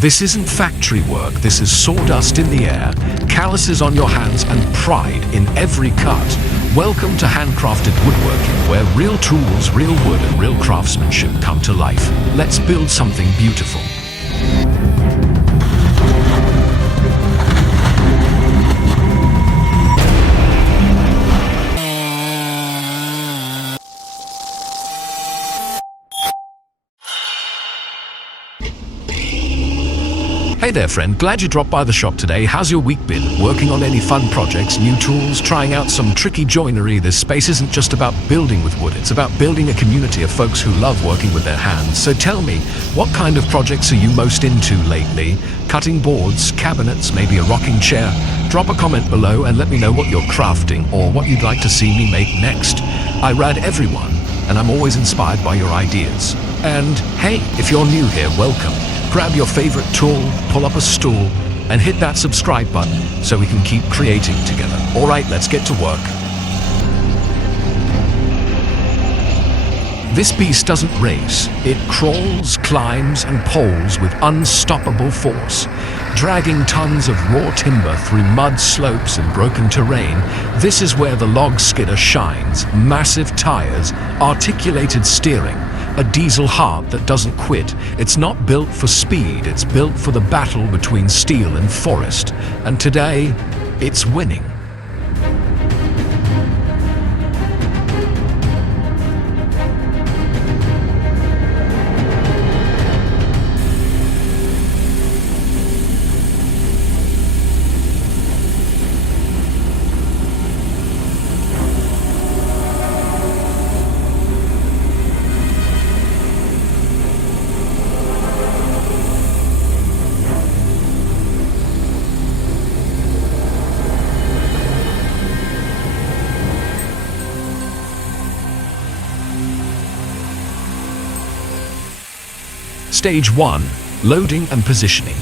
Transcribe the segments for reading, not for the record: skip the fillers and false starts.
This isn't factory work, this is sawdust in the air, calluses on your hands and pride in every cut. Welcome to handcrafted woodworking, where real tools, real wood and real craftsmanship come to life. Let's build something beautiful. Hey there friend, glad you dropped by the shop today. How's your week been? Working on any fun projects, new tools, trying out some tricky joinery? This space isn't just about building with wood, it's about building a community of folks who love working with their hands. So tell me, what kind of projects are you most into lately? Cutting boards, cabinets, maybe a rocking chair? Drop a comment below and let me know what you're crafting or what you'd like to see me make next. I rad everyone, and I'm always inspired by your ideas. And hey, if you're new here, welcome. Grab your favorite tool, pull up a stool, and hit that subscribe button so we can keep creating together. All right, let's get to work. This beast doesn't race. It crawls, climbs, and poles with unstoppable force. Dragging tons of raw timber through mud slopes and broken terrain, this is where the Log Skitter shines. Massive tires, articulated steering, a diesel heart that doesn't quit. It's not built for speed, it's built for the battle between steel and forest. And today, it's winning. Stage 1. Loading and positioning.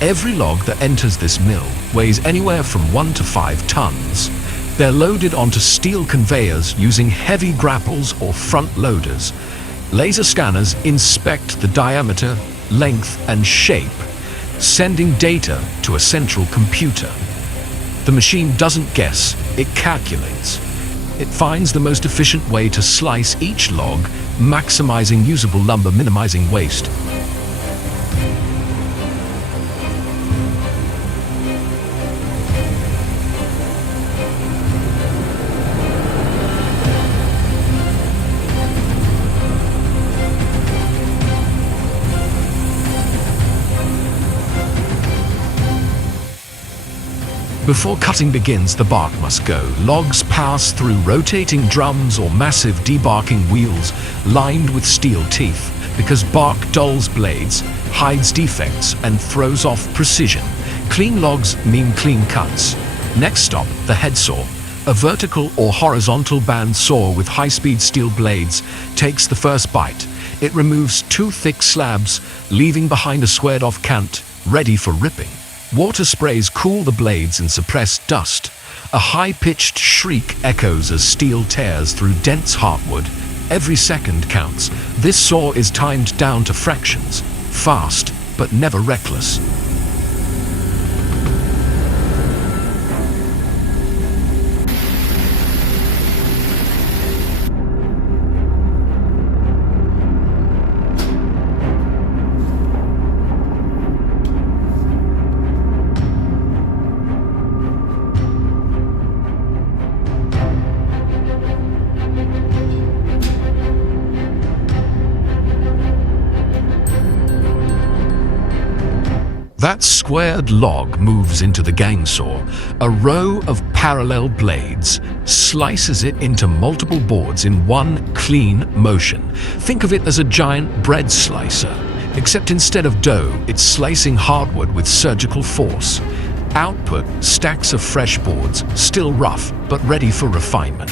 Every log that enters this mill weighs anywhere from 1 to 5 tons. They're loaded onto steel conveyors using heavy grapples or front loaders. Laser scanners inspect the diameter, length and shape, sending data to a central computer. The machine doesn't guess, it calculates. It finds the most efficient way to slice each log, maximizing usable lumber, minimizing waste. Before cutting begins, the bark must go. Logs pass through rotating drums or massive debarking wheels lined with steel teeth, because bark dulls blades, hides defects, and throws off precision. Clean logs mean clean cuts. Next stop, the head saw. A vertical or horizontal band saw with high-speed steel blades takes the first bite. It removes 2 thick slabs, leaving behind a squared-off cant, ready for ripping. Water sprays cool the blades and suppress dust. A high-pitched shriek echoes as steel tears through dense heartwood. Every second counts. This saw is timed down to fractions. Fast, but never reckless. That squared log moves into the gang saw. A row of parallel blades slices it into multiple boards in one clean motion. Think of it as a giant bread slicer, except instead of dough, it's slicing hardwood with surgical force. Output, stacks of fresh boards, still rough, but ready for refinement.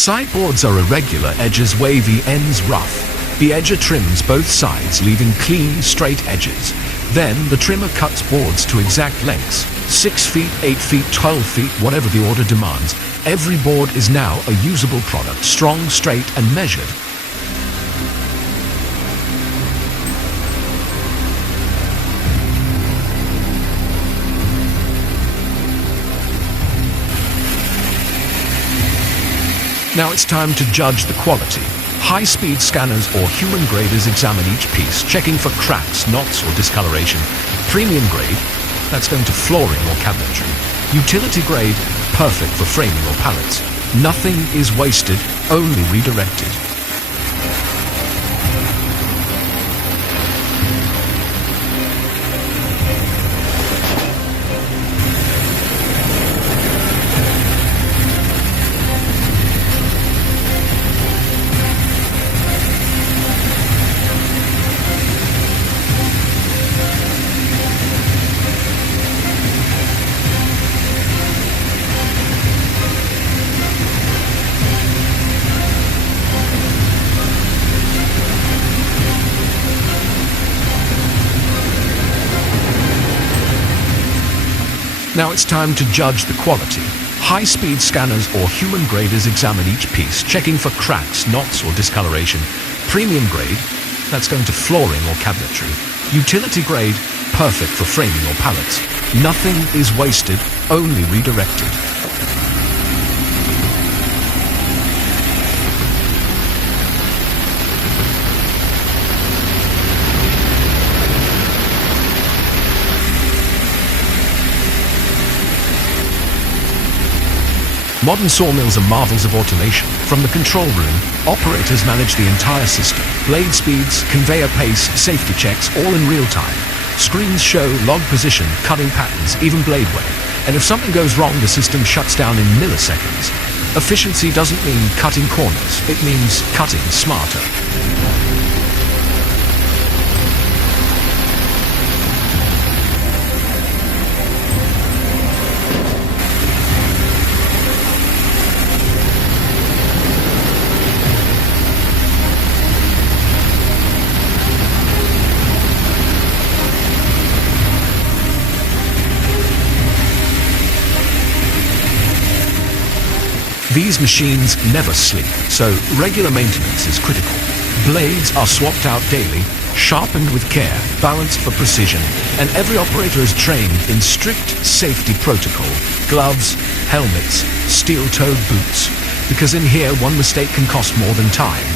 Sideboards are irregular, edges wavy, ends rough. The edger trims both sides, leaving clean, straight edges. Then the trimmer cuts boards to exact lengths, 6 feet, 8 feet, 12 feet, whatever the order demands. Every board is now a usable product, strong, straight, and measured. Now it's time to judge the quality. High-speed scanners or human graders examine each piece, checking for cracks, knots, or discoloration. Premium grade, that's going to flooring or cabinetry. Utility grade, perfect for framing or pallets. Nothing is wasted, only redirected. Now it's time to judge the quality. High-speed scanners or human graders examine each piece, checking for cracks, knots, or discoloration. Premium grade, that's going to flooring or cabinetry. Utility grade, perfect for framing or pallets. Nothing is wasted, only redirected. Modern sawmills are marvels of automation. From the control room, operators manage the entire system. Blade speeds, conveyor pace, safety checks, all in real time. Screens show log position, cutting patterns, even blade wear. And if something goes wrong, the system shuts down in milliseconds. Efficiency doesn't mean cutting corners, it means cutting smarter. These machines never sleep, so regular maintenance is critical. Blades are swapped out daily, sharpened with care, balanced for precision, and every operator is trained in strict safety protocol. Gloves, helmets, steel-toed boots, because in here one mistake can cost more than time.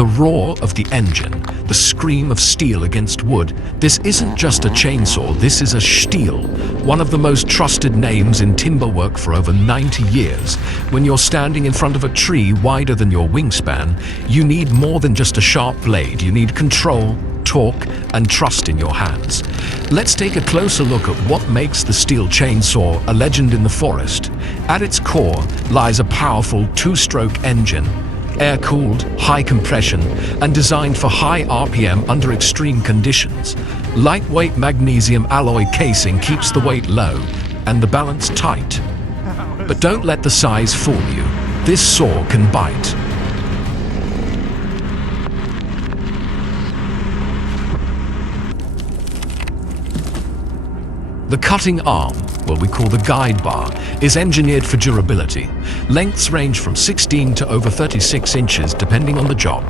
The roar of the engine, the scream of steel against wood. This isn't just a chainsaw, this is a Stihl, one of the most trusted names in timberwork for over 90 years. When you're standing in front of a tree wider than your wingspan, you need more than just a sharp blade. You need control, torque, and trust in your hands. Let's take a closer look at what makes the Stihl chainsaw a legend in the forest. At its core lies a powerful two-stroke engine, air-cooled, high compression, and designed for high RPM under extreme conditions. Lightweight magnesium alloy casing keeps the weight low and the balance tight. But don't let the size fool you. This saw can bite. The cutting arm, what we call the guide bar, is engineered for durability. Lengths range from 16 to over 36 inches depending on the job.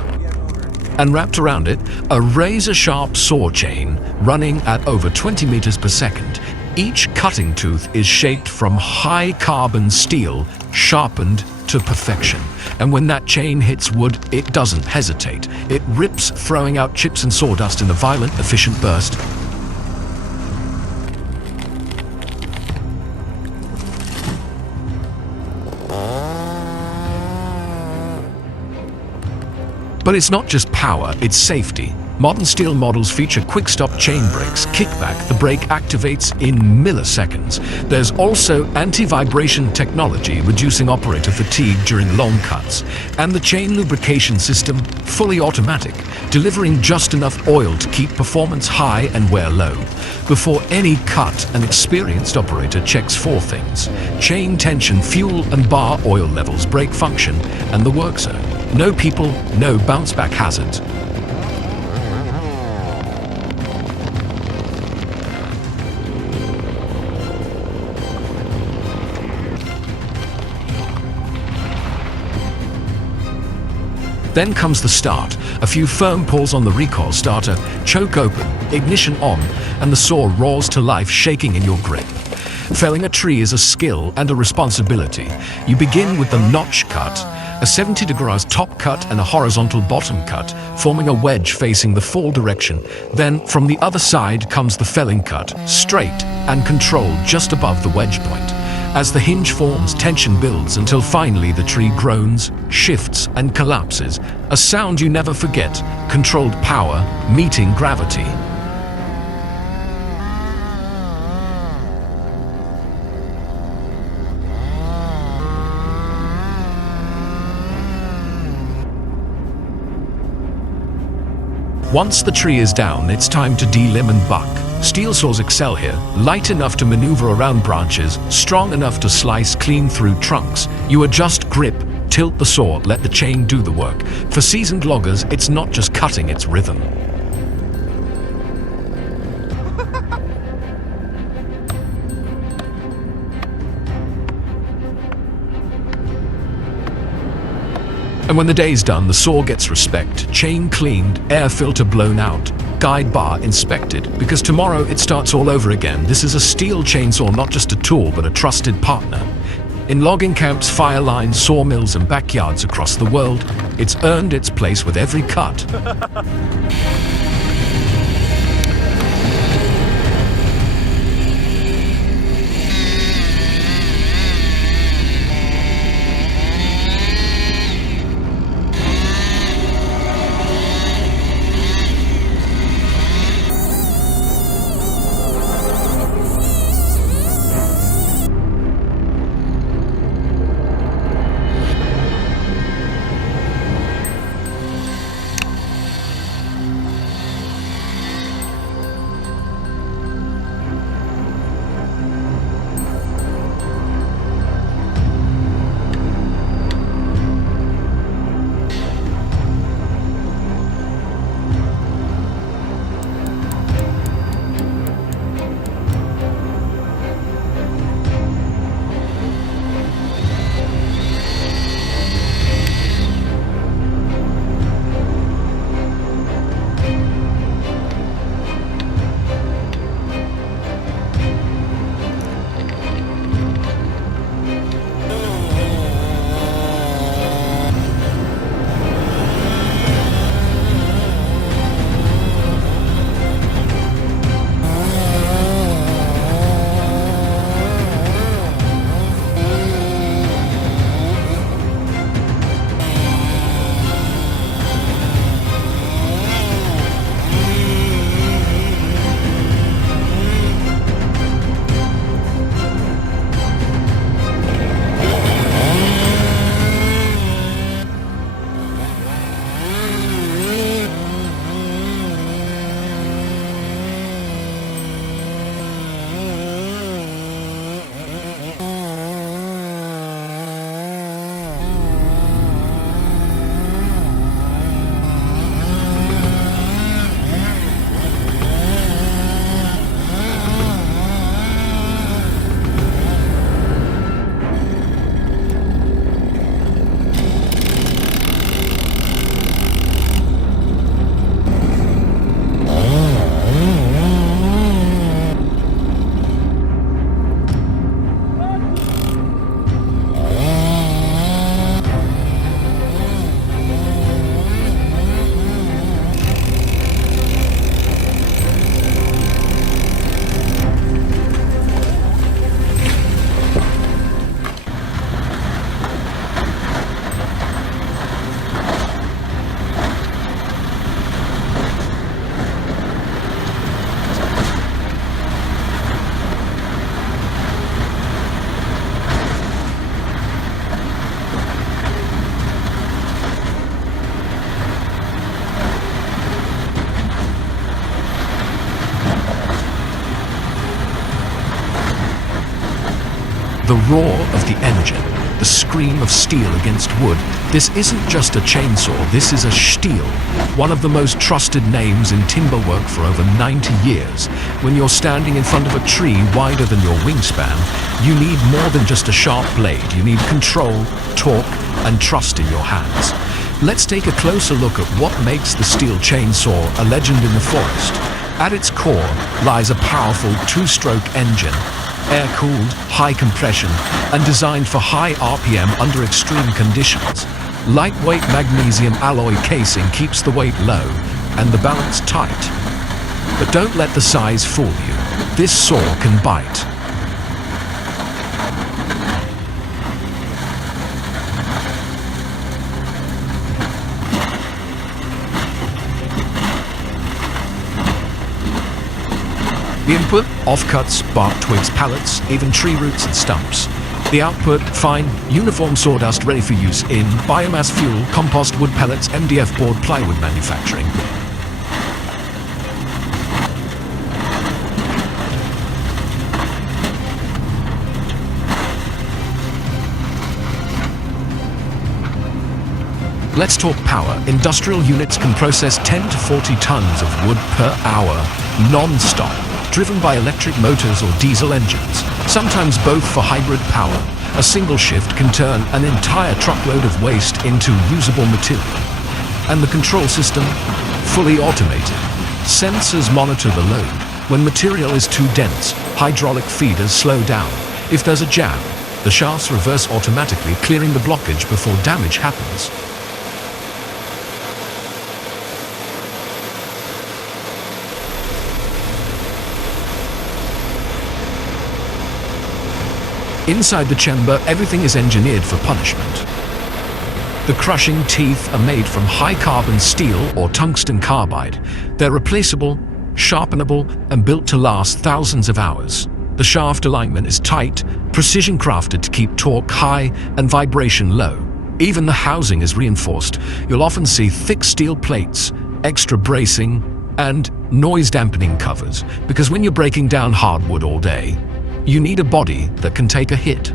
And wrapped around it, a razor-sharp saw chain running at over 20 meters per second. Each cutting tooth is shaped from high-carbon steel, sharpened to perfection. And when that chain hits wood, it doesn't hesitate. It rips, throwing out chips and sawdust in a violent, efficient burst. But it's not just power, it's safety. Modern Stihl models feature quick-stop chain brakes. Kickback, the brake activates in milliseconds. There's also anti-vibration technology, reducing operator fatigue during long cuts. And the chain lubrication system, fully automatic, delivering just enough oil to keep performance high and wear low. Before any cut, an experienced operator checks 4 things: chain tension, fuel and bar oil levels, brake function, and the work zone. No people, no bounce-back hazards. Then comes the start. A few firm pulls on the recoil starter, choke open, ignition on, and the saw roars to life, shaking in your grip. Felling a tree is a skill and a responsibility. You begin with the notch cut, a 70 degrees top cut and a horizontal bottom cut, forming a wedge facing the fall direction. Then, from the other side comes the felling cut, straight and controlled just above the wedge point. As the hinge forms, tension builds until finally the tree groans, shifts, and collapses. A sound you never forget, controlled power meeting gravity. Once the tree is down, it's time to delimb and buck. Stihl saws excel here, light enough to maneuver around branches, strong enough to slice clean through trunks. You adjust grip, tilt the saw, let the chain do the work. For seasoned loggers, it's not just cutting, it's rhythm. And when the day's done, the saw gets respect, chain cleaned, air filter blown out, guide bar inspected, because tomorrow it starts all over again. This is a Stihl chainsaw, not just a tool, but a trusted partner. In logging camps, fire lines, sawmills, and backyards across the world, it's earned its place with every cut. roar of the engine, the scream of steel against wood. This isn't just a chainsaw, this is a steel, one of the most trusted names in timber work for over 90 years. When you're standing in front of a tree wider than your wingspan, you need more than just a sharp blade. You need control, torque, and trust in your hands. Let's take a closer look at what makes the steel chainsaw a legend in the forest. At its core lies a powerful two-stroke engine, air-cooled, high compression, and designed for high RPM under extreme conditions. Lightweight magnesium alloy casing keeps the weight low and the balance tight. But don't let the size fool you. This saw can bite. The input, offcuts, bark twigs, pallets, even tree roots and stumps. The output, fine, uniform sawdust ready for use in biomass fuel, compost, wood pellets, MDF board, plywood manufacturing. Let's talk power. Industrial units can process 10 to 40 tons of wood per hour, non-stop, driven by electric motors or diesel engines, sometimes both for hybrid power. A single shift can turn an entire truckload of waste into usable material. And the control system, fully automated. Sensors monitor the load. When material is too dense, hydraulic feeders slow down. If there's a jam, the shafts reverse automatically, clearing the blockage before damage happens. Inside the chamber, everything is engineered for punishment. The crushing teeth are made from high-carbon steel or tungsten carbide. They're replaceable, sharpenable, and built to last thousands of hours. The shaft alignment is tight, precision-crafted to keep torque high and vibration low. Even the housing is reinforced. You'll often see thick steel plates, extra bracing, and noise-dampening covers, because when you're breaking down hardwood all day, you need a body that can take a hit.